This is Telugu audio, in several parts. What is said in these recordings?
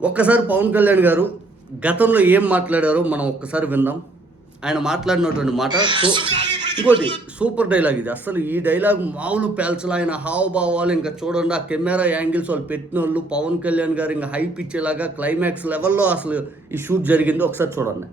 ఒక్కసారి పవన్ కళ్యాణ్ గారు గతంలో ఏం మాట్లాడారో మనం ఒక్కసారి విందాం. ఆయన మాట్లాడినటువంటి మాట ఇంకోటి సూపర్ డైలాగ్ ఇది. అసలు ఈ డైలాగ్ మామూలు పేల్చలా. ఆయన హావభావాలు ఇంకా చూడండి, ఆ కెమెరా యాంగిల్స్ వాళ్ళు పెట్టిన వాళ్ళు పవన్ కళ్యాణ్ గారు ఇంకా హైప్ ఇచ్చేలాగా క్లైమాక్స్ లెవెల్లో అసలు ఈ షూట్ జరిగింది. ఒకసారి చూడండి.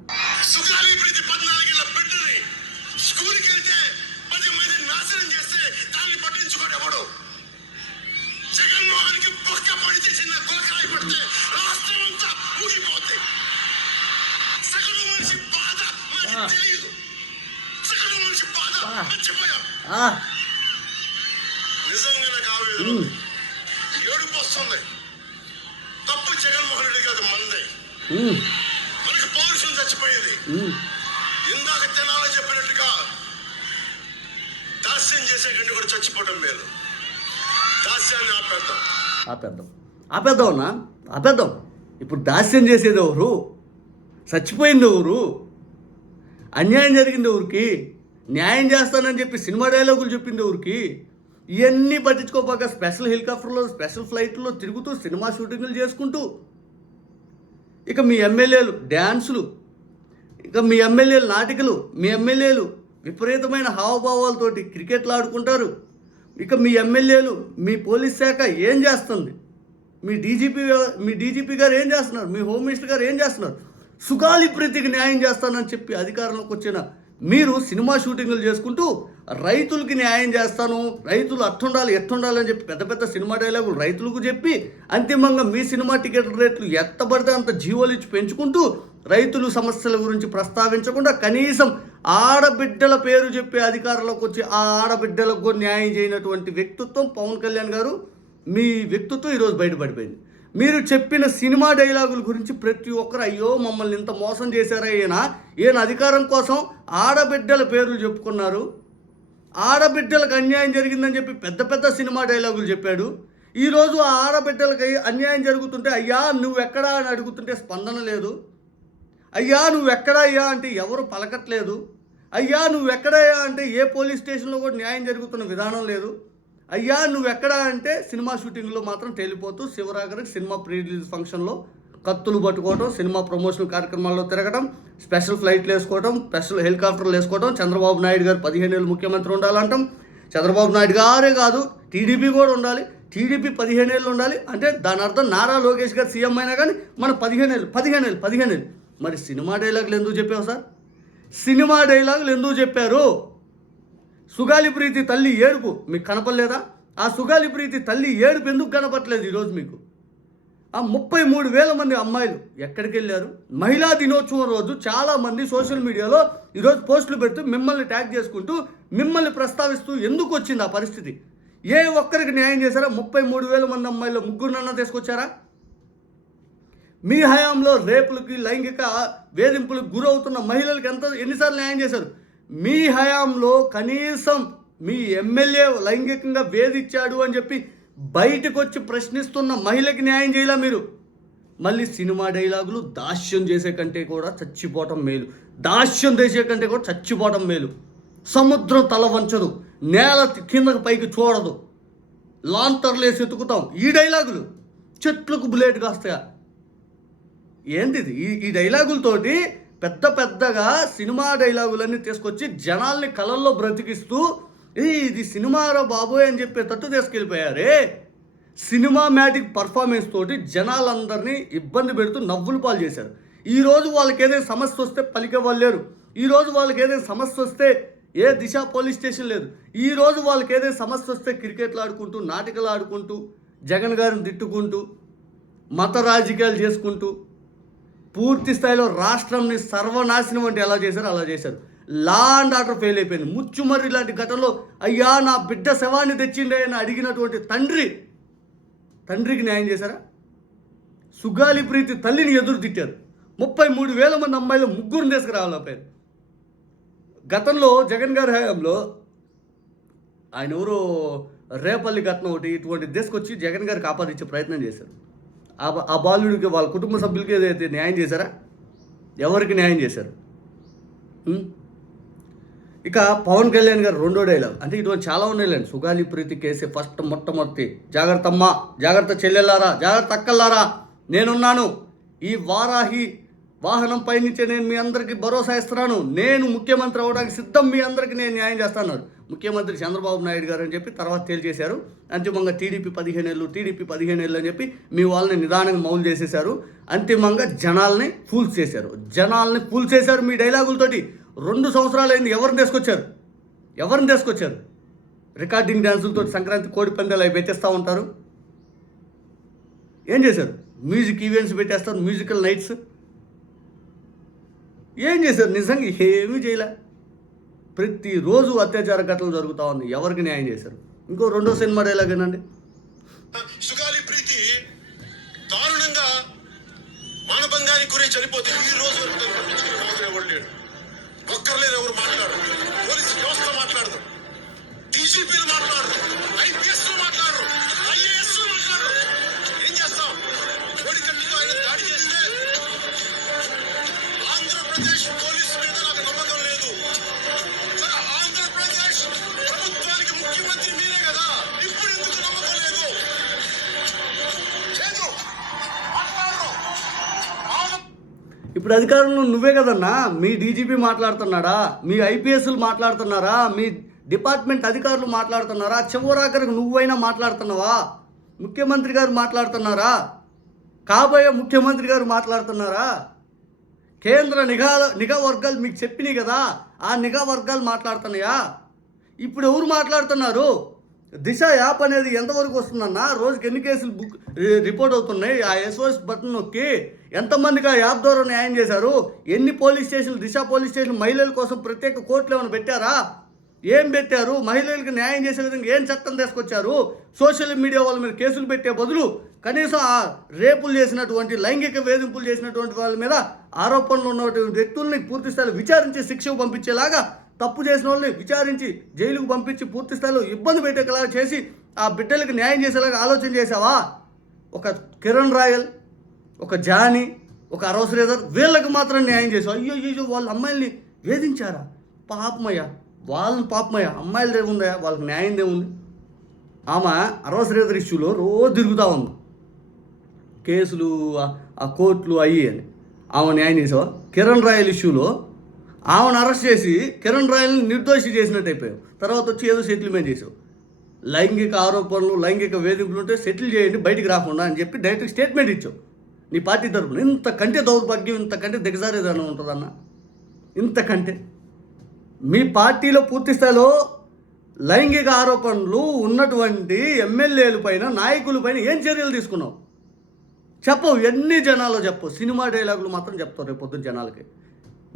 నిజంగా ఏడుపు వస్తుంది. తప్పు జగన్మోహన్ రెడ్డి కాదు, మందే. మనకి పౌరుషం చచ్చిపోయింది. ఇందాక తెనాలో చెప్పినట్టుగా దాస్యం చేసే కంటే కూడా చచ్చిపోవడం మేలు. దాస్యాన్ని ఆపేద్దాం. ఇప్పుడు దాస్యం చేసేది ఎవరు? చచ్చిపోయింది ఎవరు? అన్యాయం జరిగింది ఎవరికి? న్యాయం చేస్తానని చెప్పి సినిమా డైలాగులు చెప్పింది ఎవరికి? ఇవన్నీ పట్టించుకోపాక స్పెషల్ హెలికాప్టర్లో స్పెషల్ ఫ్లైట్లో తిరుగుతూ సినిమా షూటింగ్లు చేసుకుంటూ, ఇక మీ ఎమ్మెల్యేలు డ్యాన్సులు, ఇక మీ ఎమ్మెల్యేలు నాటికలు, మీ ఎమ్మెల్యేలు విపరీతమైన హావభావాలతోటి క్రికెట్లు ఆడుకుంటారు. ఇక మీ ఎమ్మెల్యేలు, మీ పోలీస్ శాఖ ఏం చేస్తుంది? మీ డీజీపీ గారు ఏం చేస్తున్నారు? మీ హోమ్ మినిస్టర్ గారు ఏం చేస్తున్నారు? సుగాలి ప్రీతికి న్యాయం చేస్తానని చెప్పి అధికారంలోకి వచ్చిన మీరు సినిమా షూటింగ్లు చేసుకుంటూ రైతులకి న్యాయం చేస్తాను, రైతులు అట్టుండాలి ఎట్టుండాలి అని చెప్పి పెద్ద పెద్ద సినిమా డైలాగులు రైతులకు చెప్పి అంతిమంగా మీ సినిమా టికెట్ రేట్లు ఎత్తబడితే అంత జీవోలు ఇచ్చి పెంచుకుంటూ రైతులు సమస్యల గురించి ప్రస్తావించకుండా కనీసం ఆడబిడ్డల పేరు చెప్పి అధికారంలోకి వచ్చి ఆ ఆడబిడ్డలకు న్యాయం చేయనటువంటి వ్యక్తిత్వం పవన్ కళ్యాణ్ గారు. మీ వ్యక్తిత్వం ఈరోజు బయటపడిపోయింది. మీరు చెప్పిన సినిమా డైలాగుల గురించి ప్రతి ఒక్కరు అయ్యో మమ్మల్ని ఇంత మోసం చేశారా, ఈయన అధికారం కోసం ఆడబిడ్డల పేర్లు చెప్పుకున్నారు, ఆడబిడ్డలకు అన్యాయం జరిగిందని చెప్పి పెద్ద పెద్ద సినిమా డైలాగులు చెప్పాడు. ఈరోజు ఆ ఆడబిడ్డలకి అన్యాయం జరుగుతుంటే అయ్యా నువ్వెక్కడా అని అడుగుతుంటే స్పందన లేదు. అయ్యా నువ్వెక్కడా అయ్యా అంటే ఎవరు పలకట్లేదు. అయ్యా నువ్వెక్కడయ్యా అంటే ఏ పోలీస్ స్టేషన్లో కూడా న్యాయం జరుగుతున్న విధానం లేదు. అయ్యా నువ్వెక్కడా అంటే సినిమా షూటింగ్లో మాత్రం తేలిపోతూ శివరాగరికి సినిమా ప్రీ రిలీజ్ ఫంక్షన్లో కత్తులు పట్టుకోవడం, సినిమా ప్రమోషన్ కార్యక్రమాల్లో తిరగడం, స్పెషల్ ఫ్లైట్లు వేసుకోవడం, స్పెషల్ హెలికాప్టర్లు వేసుకోవడం, చంద్రబాబు నాయుడు గారు 15 ఏళ్ళు ముఖ్యమంత్రి ఉండాలంటాం. చంద్రబాబు నాయుడు గారే కాదు టీడీపీ కూడా ఉండాలి, టీడీపీ 15 ఏళ్ళు ఉండాలి అంటే దాని అర్థం నారా లోకేష్ గారు సీఎం అయినా కానీ మనం 15 ఏళ్ళు. మరి సినిమా డైలాగులు ఎందుకు చెప్పావు సార్? సినిమా డైలాగులు ఎందుకు చెప్పారు? సుగాలి ప్రీతి తల్లి ఏడుపు మీకు కనపడలేదా? ఆ సుగాలి ప్రీతి తల్లి ఏడుపు ఎందుకు కనపడలేదు ఈరోజు మీకు? ఆ 33,000 మంది అమ్మాయిలు ఎక్కడికి వెళ్ళారు? మహిళా దినోత్సవం రోజు చాలామంది సోషల్ మీడియాలో ఈరోజు పోస్టులు పెడుతూ మిమ్మల్ని ట్యాగ్ చేసుకుంటూ మిమ్మల్ని ప్రస్తావిస్తూ ఎందుకు వచ్చింది ఆ పరిస్థితి? ఏ ఒక్కరికి న్యాయం చేశారా? 33,000 మంది అమ్మాయిలు ముగ్గురునన్నా తీసుకొచ్చారా? మీ హయాంలో రేపులకి లైంగిక వేధింపులకు గురవుతున్న మహిళలకు ఎన్నిసార్లు న్యాయం చేశారు? మీ హయాంలో కనీసం మీ ఎమ్మెల్యే లైంగికంగా వేధించాడు అని చెప్పి బయటకు వచ్చి ప్రశ్నిస్తున్న మహిళకి న్యాయం చేయలే మీరు. మళ్ళీ సినిమా డైలాగులు దాస్యం చేసే కంటే కూడా చచ్చిపోవటం మేలు, దాస్యం చేసే కంటే కూడా చచ్చిపోవటం మేలు. సముద్రం తల వంచదు, నేల కిందకు పైకి చూడదు, లాంతర్లేసి ఎతుకుతాం. ఈ డైలాగులు చెట్లకు బుల్లెట్ కాస్తాయా? ఏంటిది? ఈ డైలాగులతోటి పెద్దగా సినిమా డైలాగులన్నీ తీసుకొచ్చి జనాల్ని కళల్లో బ్రతికిస్తూ ఇది సినిమారా బాబోయ్ అని చెప్పేటట్టు తీసుకెళ్ళిపోయారే. సినిమామాటిక్ పర్ఫార్మెన్స్ తోటి జనాలందరినీ ఇబ్బంది పెడుతూ నవ్వులు పాలు చేశారు. ఈరోజు వాళ్ళకి ఏదైనా సమస్య వస్తే పలికే వాళ్ళు లేరు. ఈరోజు వాళ్ళకి ఏదైనా సమస్య వస్తే ఏ దిశ పోలీస్ స్టేషన్ లేదు. ఈరోజు వాళ్ళకి ఏదైనా సమస్య వస్తే క్రికెట్లు ఆడుకుంటూ, నాటికలు ఆడుకుంటూ, జగన్ గారిని తిట్టుకుంటూ, మత రాజకీయాలు చేసుకుంటూ పూర్తి స్థాయిలో రాష్ట్రంని సర్వనాశనం అంటే ఎలా చేశారో అలా చేశారు. లా అండ్ ఆర్డర్ ఫెయిల్ అయిపోయింది. ముచ్చుమర్రి లాంటి ఘటనలో అయ్యా నా బిడ్డ శవాన్ని తెచ్చిండే అని అడిగినటువంటి తండ్రికి న్యాయం చేశారా? సుగాలి ప్రీతి తల్లిని ఎదురు తిట్టారు. 33,000 మంది అమ్మాయిలు ముగ్గురిని తీసుకురావాలపోయారు. గతంలో జగన్ గారి హయాంలో ఆయన ఎవరో రేపల్లి ఘటన ఒకటి ఇటువంటి తీసుకొచ్చి జగన్ గారికి ఆపాదించే ప్రయత్నం చేశారు. ఆ బాలుడికి వాళ్ళ కుటుంబ సభ్యులకి ఏదైతే న్యాయం చేశారా? ఎవరికి న్యాయం చేశారు? ఇక పవన్ కళ్యాణ్ గారు రెండో డైలాగ్ అంటే ఇటువంటి చాలా ఉన్నాయిలేండి. సుగాలి ప్రీతి కేసే మొట్టమొదటి జాగ్రత్త అమ్మా, జాగ్రత్త చెల్లెల్లారా, జాగ్రత్త అక్కల్లారా, నేనున్నాను. ఈ వారాహి వాహనం పైనుంచే నేను మీ అందరికీ భరోసా ఇస్తున్నాను. నేను ముఖ్యమంత్రి అవ్వడానికి సిద్ధం, మీ అందరికీ నేను న్యాయం చేస్తాను. ముఖ్యమంత్రి చంద్రబాబు నాయుడు గారు అని చెప్పి తర్వాత తేల్చేశారు. అంతిమంగా టీడీపీ 15 ఏళ్ళు అని చెప్పి మీ వాళ్ళని నిదానంగా మౌలు చేసేశారు. అంతిమంగా జనాల్ని ఫూల్స్ చేశారు మీ డైలాగులతోటి. 2 సంవత్సరాలైంది. ఎవరిని తీసుకొచ్చారు? రికార్డింగ్ డ్యాన్సులతో సంక్రాంతి కోడి పందాలు అవి పెట్టేస్తూ ఉంటారు. ఏం చేశారు? మ్యూజిక్ ఈవెంట్స్ పెట్టేస్తారు, మ్యూజికల్ నైట్స్. ఏం చేశారు? నిజంగా ఏమీ చేయలే. ప్రతిరోజు అత్యాచార ఘటనలు జరుగుతూ ఉంది. ఎవరికి న్యాయం చేశారు? ఇంకో 2వ సినిమా డైలాగ్ ఏనండి. సుగాలి ప్రీతి దారుణంగా మానభంగానికి గురై చనిపోతే ఈ రోజు వరకు తను పట్టించుకునే నాయకుడు ఎవరు లేడు. ఒక్కర్లేదు, ఎవరు మాట్లాడరు. పోలీసు వ్యవస్థ మాట్లాడదు, డీజీపీలు మాట్లాడరు, ఐపీఎస్ మాట్లాడరు, ఐఏఎస్ మాట్లాడరు. ఏం చేస్తాం? కోడికట్టుతో ఆయన దాడి చేస్తే ఆంధ్రప్రదేశ్ పోలీసు మీద నాకు నమ్మకం లేదు. ఆంధ్రప్రదేశ్ ప్రభుత్వానికి ముఖ్యమంత్రి మీరే కదా, ఇప్పుడు ఎందుకు నమ్మకం లేదు? ఇప్పుడు అధికారంలో నువ్వే కదన్నా. మీ డీజీపీ మాట్లాడుతున్నాడా? మీ ఐపీఎస్లు మాట్లాడుతున్నారా? మీ డిపార్ట్మెంట్ అధికారులు మాట్లాడుతున్నారా? చివరాఖరికి నువ్వైనా మాట్లాడుతున్నావా? ముఖ్యమంత్రి గారు మాట్లాడుతున్నారా? కాబోయే ముఖ్యమంత్రి గారు మాట్లాడుతున్నారా? కేంద్ర నిఘా వర్గాలు మీకు చెప్పినాయి కదా, ఆ నిఘా వర్గాలు మాట్లాడుతున్నాయా? ఇప్పుడు ఎవరు మాట్లాడుతున్నారు? దిశ యాప్ అనేది ఎంతవరకు వస్తుందన్నా? రోజుకి ఎన్ని కేసులు రిపోర్ట్ అవుతున్నాయి? ఆ SOS బటన్ నొక్కి ఎంతమందికి ఆ యాప్ ద్వారా న్యాయం చేశారు? ఎన్ని పోలీస్ స్టేషన్లు, దిశ పోలీస్ స్టేషన్ మహిళల కోసం ప్రత్యేక కోర్టులు ఏమైనా పెట్టారా? ఏం పెట్టారు? మహిళలకు న్యాయం చేసే విధంగా ఏం చట్టం తీసుకొచ్చారు? సోషల్ మీడియా వాళ్ళ మీద కేసులు పెట్టే బదులు కనీసం ఆ రేపులు చేసినటువంటి, లైంగిక వేధింపులు చేసినటువంటి వాళ్ళ మీద ఆరోపణలు ఉన్నటువంటి వ్యక్తుల్ని పూర్తి స్థాయిలో విచారించి శిక్షకు పంపించేలాగా, తప్పు చేసిన వాళ్ళని విచారించి జైలుకు పంపించి పూర్తి స్థాయిలో ఇబ్బంది పెట్టేలా చేసి ఆ బిడ్డలకు న్యాయం చేసేలాగా ఆలోచన చేసావా? ఒక కిరణ్ రాయల్, ఒక జానీ, ఒక అరవ శ్రీధర్, వీళ్ళకి మాత్రం న్యాయం చేసావు. అయ్యో వాళ్ళ అమ్మాయిల్ని వేధించారా? పాపమయ్యా, అమ్మాయిలు ఏముందా? వాళ్ళకి న్యాయం ఏముంది? ఆమె అరవ శ్రీధర్ ఇష్యూలో రోజు తిరుగుతూ ఉంది. కేసులు, ఆ కోర్టులు అయ్యి అని. ఆమె న్యాయం చేసావా? కిరణ్ రాయల్ ఇష్యూలో ఆమెను అరెస్ట్ చేసి కిరణ్ రాయల్ని నిర్దోషి చేసినట్టు అయిపోయావు. తర్వాత వచ్చి ఏదో సెటిల్మెంట్ చేసావు. లైంగిక ఆరోపణలు, లైంగిక వేధింపులు ఉంటే సెటిల్ చేయండి, బయటికి రాకుండా అని చెప్పి డైరెక్ట్ స్టేట్మెంట్ ఇచ్చావు నీ పార్టీ తరఫున. ఇంతకంటే దౌర్భాగ్యం, ఇంతకంటే దిగజారేదనం ఉంటుందన్న? ఇంతకంటే మీ పార్టీలో పూర్తి స్థాయిలో లైంగిక ఆరోపణలు ఉన్నటువంటి ఎమ్మెల్యేల పైన, నాయకుల పైన ఏం చర్యలు తీసుకున్నావు? చెప్పవు. ఎన్ని జనాల్లో చెప్పవు. సినిమా డైలాగులు మాత్రం చెప్తావు రేపు పొద్దున్న జనాలకి.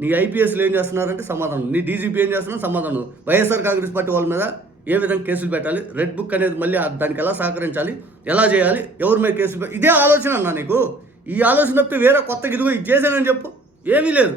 నీ ఐపీఎస్లు ఏం చేస్తున్నారంటే సమాధానం, నీ డీజీపీ ఏం చేస్తున్నా సమాధానం, వైఎస్ఆర్ కాంగ్రెస్ పార్టీ వాళ్ళ మీద ఏ విధంగా కేసులు పెట్టాలి, రెడ్ బుక్ అనేది మళ్ళీ దానికి ఎలా సహకరించాలి, ఎలా చేయాలి, ఎవరి మీద కేసులు ఇదే ఆలోచన అన్నా నీకు. ఈ ఆలోచన తప్పితే వేరే కొత్తగా ఇదిగో ఇది చేశానని చెప్పు. ఏమీ లేదు.